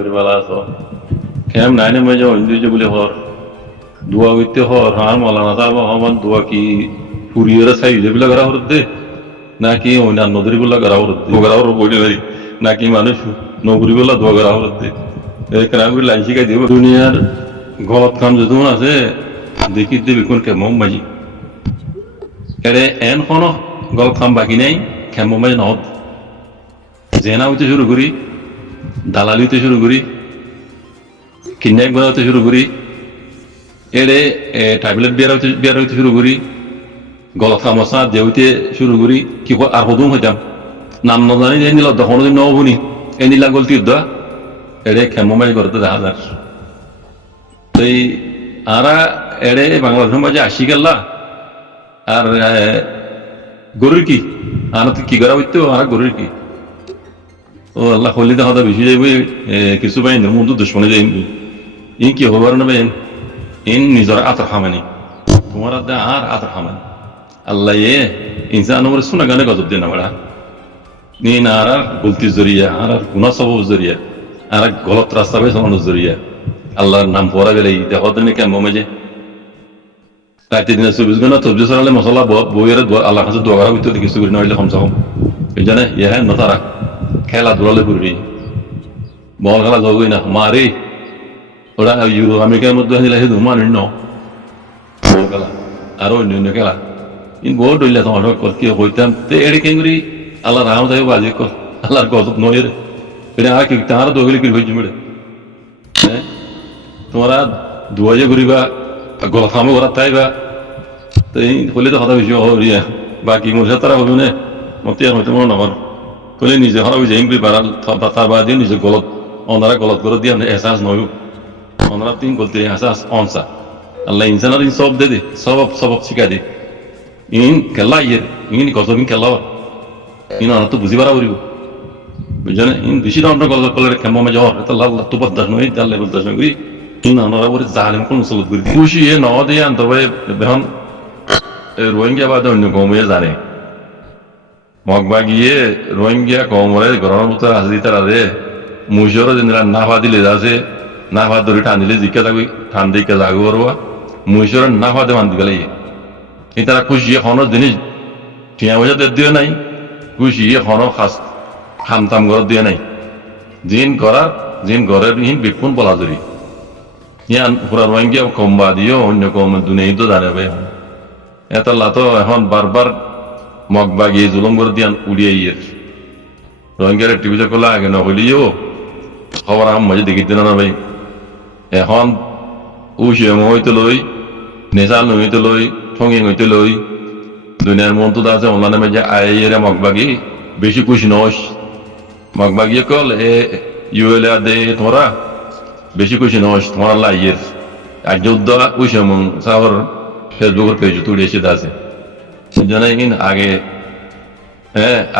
করে বেলা আছো কেম নাই না মজা ইন্দুজে বলে হর দোয়া হইতে হর হ্যাঁ মৌলানা সাহেব আমার দোয়া কি ফুরিয়ে চাই যেগুলো করা হতে নাকি অন্যান্য দরিগুলা করা হতে করা হর বই পারি নাকি মানুষ নগরীগুলা দোয়া করা হতে কেনাগুলি লাইন শিখাই দিব দুনিয়ার গলত কাম যদি আছে দেখি দেবে কোন কেমন মাঝি এরে এন কোনো গলত কাম বাকি নাই কেমন মাঝি নহত জেনা হইতে শুরু করি দালালি হইতে শুরু করি কিডন্যাপ করা হইতে শুরু করি এড়ে ট্যাবলেট বিয়ার হইতে শুরু করি গলত কামসা যে হইতে শুরু করি কি আর হদুম হইতাম নাম নজানি যে নিল দখনো দিন নবনি এই নিলা গলতি উদ্দা এড়ে খেমমাই করতে দেখা যার তো এই আরা এড়ে বাংলাদেশের মাঝে আসি গেল্লা আর গরুর কি আর কি করা হইতো আর গরুর কি ও আল্লাহ হলি দেখা বেশি যাইব কিছু বাইন মধ্যে দুশ্মনে যাই ইন কি হবার না বাইন ইন নিজের আতর খামানি তোমার আর আতর খামানি আল্লাহ ইনসান শোনা গানে গজব দিয়ে না বড়া নিন আর গলতির জরিয়া আর গুণা সব জরিয়া আর গলত রাস্তা পাই সমানোর জরিয়া আল্লাহর নাম পড়া গেলে দেখো দিনে কেমন মাঝে রাতে দিনে 24 সালে মশলা বইয়ের আল্লাহ কাছে দোয়া করা হইতো কিছু করি নইলে কমসে কম এই জানে ইয়ে নতারা খেলাধুলালে করবি বল খেলা যাবই না মারি ওরা ইউরো আমেরিকার মধ্যে মানুষ ন বল খেলা আরো অন্য খেলা ইন বহুত ডইলা তোমার কি হইতাম তে এড়ে কেন করি আল্লাহ রাম যাই বাজে কর আল্লাহর গজব নয়ের এটা আর কি তাহার দোগলি করি হইছি মেরে হ্যাঁ তোমরা দুয়াজে করিবা গলা থামে করার তাইবা তো এই হলে তো কথা বেশি হরিয়া বাকি মোর তারা হইব না মতে হইতে মনে আমার হলে নিজে হরা হয়ে যাই বাড়াল তার বাদ দিয়ে নিজে গলত অনারা গলত করে দিয়ে আমরা এহসাস নয় অনারা তিন গলতে এহসাস অনসা আল্লাহ ইনসানার ইন সব দে দে সব শিখা দে ইন খেলা ইয়ের ইন গজব ইন খেলা ইন অনা তো বুঝি পারা করিব বুঝলেন ইন বেশি অন্য গল্প করলে কেমন মজা হয় তো লাল তো বদাস নয় জানলে বদাস নয় করি ইন অনারা বলে জালেম কোন সলত করি খুশি এ ন দিয়ে আনতে হবে এখন রোহিঙ্গা বাদে অন্য কমে জানে মগবা গিয়ে রোহিঙ্গা কমরে গরমের মতো আছে তারা রে মুজরও যেন না ভা দিলে যাচ্ছে না ভা ধরে টান দিলে জিজ্ঞা থাকবি ঠান দিকে যাগো করবা মুজর না ভা দে বান্ধি গেলে এই তারা খুশি এখনো জিনিস টিয়া পয়সা দিয়ে নাই খুশি এখনো খাস খামতাম ঘর দিয়ে নাই জিন ঘরের হিন বিপুন বলা ধরি ইয়ান পুরা রোহিঙ্গা কমবা দিও অন্য কম দুনিয়ায় তো জানে ভাই এত লাতো এখন বারবার মগবা গিয়ে জুলুম করে দিয়ান উড়িয়ে ইয়ের রোহিঙ্গার টিভিতে করলে আগে নহলিও খবর আম মজা দেখি দিন না ভাই এখন উশিয়ে হইতে লই নেশাল হইতে লই ঠঙি হইতে লই দুনিয়ার মন তো আছে অনলাইনে মাঝে আইয়ের মগবাগি বেশি খুশি নস মগবাগিয়ে কল ইউএল দে তোমরা বেশি খুশি নস তোমার আল্লাহ ইয়ের আজ উদ্যোগ উশিয়ে মন সাহর ফেসবুকের পেজ তুলে এসে আছে জানাইন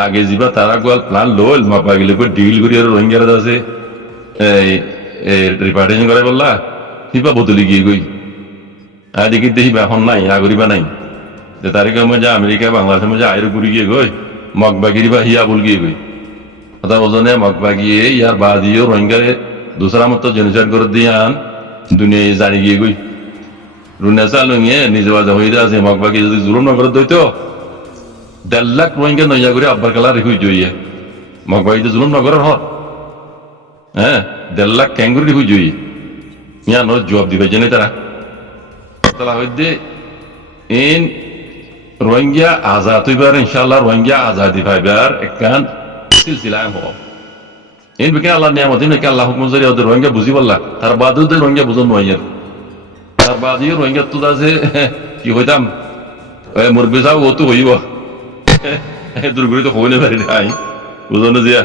আগে যাবা তারা গোয়াল প্লান লোল মাপা গেলে ডিল করি আর রোহিঙ্গারা আছে রিপার্টেশন করে বললা সিবা বদলি গিয়ে গই আর দেখি দেখিবা এখন নাই আগরিবা নাই যে তারিখের মধ্যে আমেরিকা বাংলাদেশের মধ্যে আয়ের ঘুরি গিয়ে গই মগবাগিরি বা হিয়া বল গিয়ে গই কথা বলছে মগবা গিয়ে ইয়ার বা দিয়েও রোহিঙ্গারে দুসরা মতো জেনোসাইড করে দিয়ে আন দুনিয়ায় জানি গিয়ে গই রুনেসা লইয়ে নিজে বাজা হয়ে আছে মগবাগি যদি জুলুম না করে দইতো 1.5 লাখ রোহিঙ্গা নইয়া করে আব্বার কালা রেখে জইয়ে মগবাগি তো জুলুম না করার হর হ্যাঁ 1.5 লাখ ক্যাঙ্গুরি রেখে জইয়ে ইয়া নো জবাব দিবে জেনে তারা তালা হইতে ইন রোহিঙ্গা আজাদ হইবার ইনশাআল্লাহ রোহিঙ্গা আজাদি পাইবার একখান সিলসিলা হব ইন বিকে আল্লাহ নিয়ামত ইন আল্লাহ হুকুম জরি ওদের রোহিঙ্গা বুঝি বললা তার বাদও তো রোহিঙ্গা বুঝন নইয়ার তার বাদিও রোহিঙ্গা তো আছে কি হইতাম মুরগি যাও ও তো হইব দুর্গরি তো হইলে পারি নাই বুঝলো দিয়া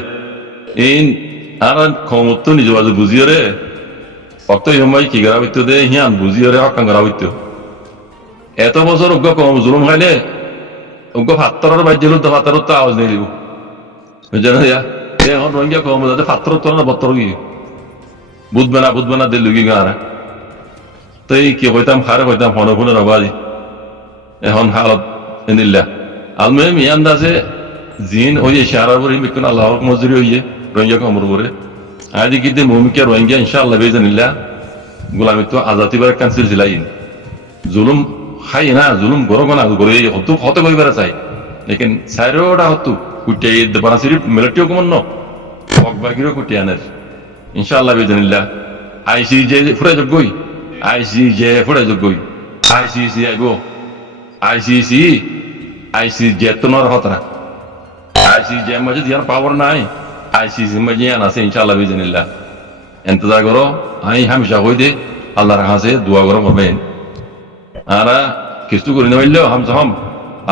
ইন আর ক্ষমত তো নিজ বাজু বুঝিও রে অক্ত সময় কি করা হইতো দে হিয়ান বুঝিও রে হকান করা হইতো এত বছর অজ্ঞ কম জুলুম খাইলে অজ্ঞ ভাত্তরের বাইর দিল তো ভাত্তর তো আওয়াজ নিয়ে দিব বুঝলো দিয়া এখন রোহিঙ্গা কম যাতে ভাত্তর তো না বত্তর গিয়ে বুঝবে না দিল গিয়ে গাঁরা তাই কি হইতাম খারে হইতাম ফোনে ফোনে রবাজি এখন হালত এনিল্লা আলমে মিয়ান্দাজে জিন ওই ইশারা করে বিকুন আল্লাহর মজুরি হইয়ে রোহিঙ্গা কমর করে আদি কিতে মুমিকে রোহিঙ্গা ইনশাআল্লাহ বেজানিল্লাহ গোলামি তো আজাতি বার ক্যান্সেল দিলাই জুলুম খাই না জুলুম গরম না করে হতো হতে কইবার চাই লেকিন সাইরোটা হতো কুটিয়ে বানাসিরি মিলিটারিও কমন বকবাগিরও কুটিয়ে আনের ইনশাআল্লাহ বেজানিল্লাহ আইসিজে ফুরে যোগ্যই আইসিজে ফুরে যোগ্যই আইসিসি আইবো আইসিসি আইসিজে তো নর হতরা আইসিজে মাঝে দিয়ার পাওয়ার নাই আইসিসি মাঝে আছে ইনশাআল্লাহ বেজানিল্লাহ ইন্তজার করো আমি হামেশা কই দে আল্লাহর কাছে দোয়া করো করবেন আর কিছু করে নেইলেও হাম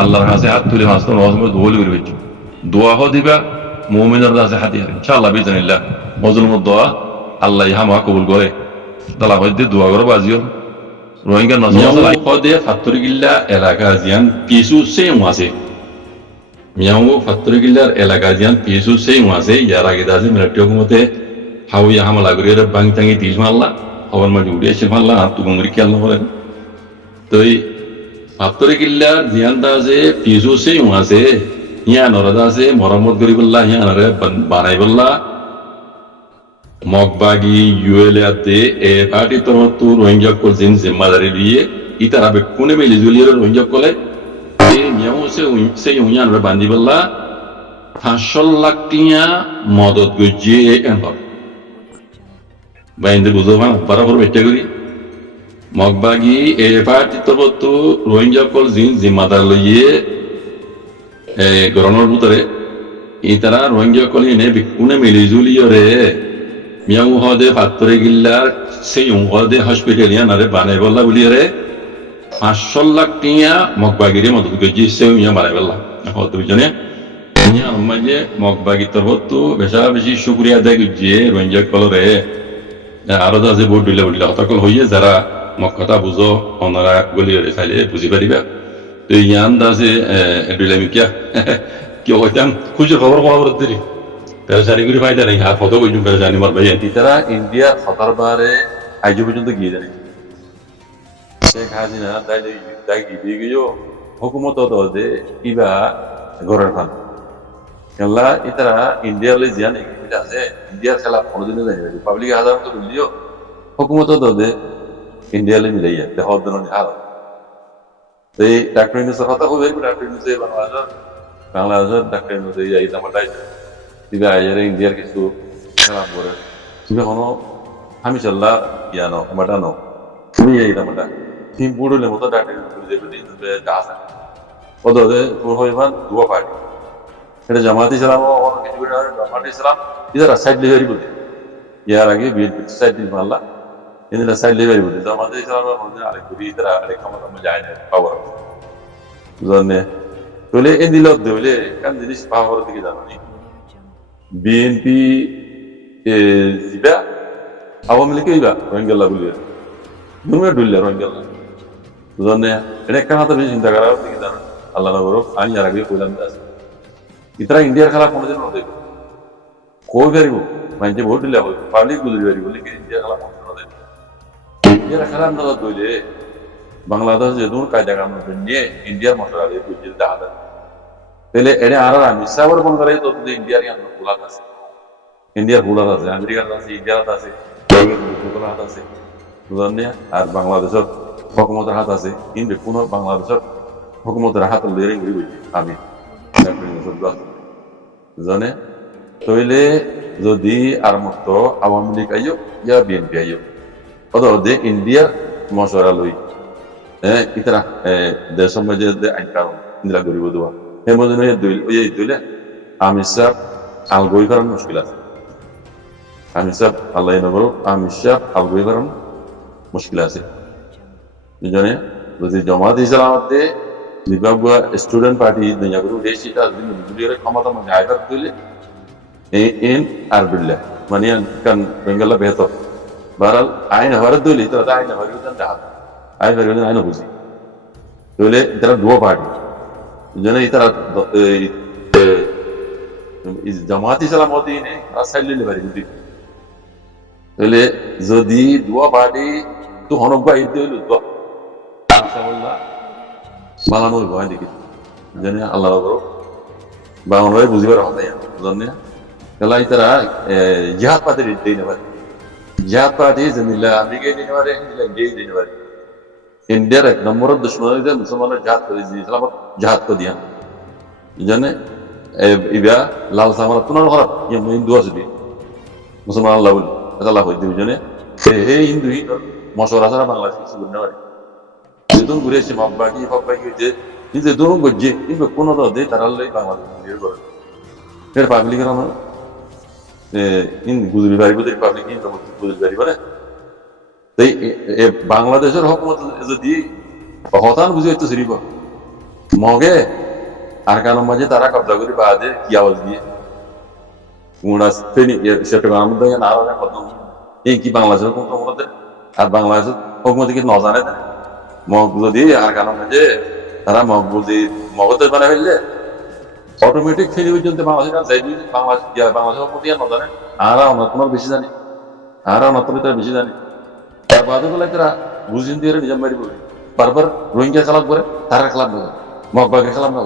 আল্লাহর কাছে হাত তুলে হাসতো নজমে দোয়া করবে দোয়া হ দিবা মুমিনের কাছে হাতিয়ার ইনশাআল্লাহ বিজনিল্লাহ মজলুমুদ দোয়া আল্লাহ হামা কবুল করে তালা হইতে দোয়া করো বাজিও রোহিঙ্গা নজম খদে ফাত্তরি গিল্লা এলাকা জিয়ান পিছু সেম আছে মিয়াও ফাত্তরি গিল্লার এলাকা জিয়ান পিছু সেম আছে ইয়ার আগে দাজি মিলিটারি হুকুমতে হাউয়া হামলা করে বাং টাঙ্গি তিল মারলা খবর মাঝে উড়ে এসে মারলা আর তু গঙ্গরি খেয়াল করেন তো এই ফাত্তরি গিল্লার জিয়ান দাজে পিছু সেম আছে ইয়া নরদা আছে মরম্মত করি বললা ইয়া নরে বানাই বললা মগবাগি ইউএলএতে এ পার্টি তরফ রোহিঙ্গা কল জিন জিম্মাদারি লিয়ে ইতারা বে কোনে মিলি জুলিয়ে রোহিঙ্গা কলে এ নিয়ম সে ইউনিয়ন রে বান্ধি বললা 500 লাখ টিয়া মদত গজিয়ে এনবার বাইন্দে বুঝোবা বরাবর বেটে করি মগবাগি এ পার্টি তরফ রোহিঙ্গা কল জিন জিম্মাদার লইয়ে এ গরনের ভিতরে ইতারা রোহিঙ্গা কলি নে কোনে মিলি জুলিয়ে রে মিয়াও হদে ফাত্তরে গিল্লার সেই হদে হসপিটালিয়া নারে বানাই বললা বলিয়ে রে 500 লাখ টিয়া মগবাগিরে মদত গজি সে মিয়া বানাই বললা হদ দুজনে মিয়া মাঝে মগবাগি তরফ বেশি শুকরিয়া দেয় গজিয়ে রোহিঙ্গা কলরে আরো দাজে বোর্ড দিলে বলিলা হতকল হইয়ে যারা মক্কতা বুঝো ওনারা গলিয়ে রে চাইলে বুঝি পারিবা তো ইয়ান দাজে এডিলামিকিয়া কি হইতাম খুশির খবর দিলি পেরেশানি করে ফায়দা নেই আর কত পর্যন্ত পেরেশানি মার ভাই তারা ইন্ডিয়া 17 বারে আজ পর্যন্ত গিয়ে জানি শেখ হাসিনা তাই গিয়ে গিয়ে হুকুমত দে ইবা ঘরের ফান কেনলা ইতারা ইন্ডিয়ার লে জিয়ান এগ্রিমেন্ট আছে ইন্ডিয়ার খেলা কোনোদিনও জানি না রিপাবলিক হাজার তো বললিও হুকুমত দে ইন্ডিয়া লে মিলাইয়া দেখো দিন হাল এই ডাক্তার ইউনুসের কথা কই ডাক্তার ইউনুসে বাংলাদেশের ডাক্তার ইউনুসে এই জামাটাই দিবা আইয়ারে ইন্ডিয়ার কিছু খারাপ করে দিবা কোনো আমি চল্লা ইয়ানো মাটানো তুমি এই দামটা টিম পুরুলে মতো ডাক্তার করে দেবে দিবে গাছ ওদে পুরো হইবান দুয়া পার্টি এটা জামাত ইসলাম ও কিছু করে জামাত ইসলাম ইদার সাইড লিভারি বলে ইয়ার আগে বিএনপি সাইড দিল মাল্লা ইদার সাইড লিভারি বলে জামাত ইসলাম মধ্যে আরেক করি ইদার আরেক ক্ষমতা মধ্যে যায় না পাওয়ার জানে তোলে এ দিল দেলে কান জিনিস পাওয়ার দিকে জানি বিএনপি জিবা আওয়ামী লীগ ইবা রোহিঙ্গা বলিয়ে দুনিয়া ডুললে রোহিঙ্গা জানে এটা একটা হাতে বেশি চিন্তা করা দিকে জানো আল্লাহ নগর আমি আর আগে কইলাম আছে ইতরা ইন্ডিয়ার খেলা কোনোদিন নদেব কই পারিব মানে ভোট দিলে হবে পাবলিক বুঝি পারিব লিখে ইন্ডিয়ার খেলা কোনোদিন নদেব ইন্ডিয়ার খেলা না দইলে বাংলাদেশ যে দূর কায়দা কানুন নিয়ে ইন্ডিয়ার মশলা দিয়ে বুঝিয়ে দেখা যায় তাহলে এটা আর আমি সাবর বন্ধ করে তো ইন্ডিয়ার ইয়ান ফুলাত আছে ইন্ডিয়ার ফুলাত আছে আমেরিকার আছে ইন্ডিয়ার আছে ফুলাত হাত আছে বুঝলেন আর বাংলাদেশের হুকুমতের হাত আছে কিন্তু কোন বাংলাদেশের হুকুমতের হাত লইরে ঘুরি বুঝি আমি জানে তইলে যদি আর মত আওয়ামী লীগ আইও ইয়া বিএনপি আইও অদে ইন্ডিয়ার মশলা লই ইতরা দেশ সমাজে আইন কানুন ইন্দিরা গরিব দেওয়া হে মধ্যে দইলে আমি সাহেব আলগই করার মুশকিল আছে আমি সাহেব আল্লাহ নগর আমি সাহেব আলগই করার মুশকিল আছে দুজনে যদি জামাত ইসলামতে নিবাবুয়া স্টুডেন্ট পার্টি দুনিয়া গুলো দেশিটা দুনিয়ার ক্ষমতা মানে আইবার দিলে এন আর বিল্লাহ মানে কান বেঙ্গলা বেহতর বারাল আইন হওয়ার দিলে তো আইন হওয়ার জন্য ডাক আইন হওয়ার জন্য আইন বুঝি দিলে তারা দুয়া পার্টি দুজনে তারা জামাত ইসলাম অধীনে রাস্তায় লিলে পারি বুঝি তাহলে যদি দুয়া পার্টি তো হনব্বা ইতে হইল তো বাংলানো ভয় দেখি জানি আল্লাহ করো বাংলায় বুঝিবার কথা জানি Kalau itara jihad patir itu ini bar. Jihad patir jendela Amerika ini bar, jendela India ini bar. India rek nomor dushman itu musuhnya jihad patir ini, selamat jihad ko dia. Jadi, iba lalu sama tunan orang yang Hindu asli, musuhnya lalu, kata lalu itu jadi, Hindu itu masyarakat orang Bangladesh sebenarnya bar. Itu gurih sih mabaki itu, itu doang gojek, itu kono tuh deh taral lagi Bangladesh ini bar. Ter public orang in Gudri Bari Gudri public in Gudri Bari Bari. Tapi Bangladesh orang hukum itu di Pakistan bukan itu seribu. Mungkin arkan macam tara kabla Gudri Bari kiawas dia. Munas ini setelah kamu tuh yang nalar yang kodam. Ini ki Bangladesh hukum kamu tuh, ar Bangladesh hukum itu kita nazar itu. Mau Gudri arkan macam tara mau Gudri mau tuh mana beli? Automatic television te Bangladesh kan saya Bangladesh ya Bangladesh hukum dia nazar. Ara orang tuh bersih dah ni. Ara orang tuh bersih dah ni. Baadu ko lagra buzin dire nijam bari bari barbar rohingya kalab gore tarar kalab gore mok bagre kalab na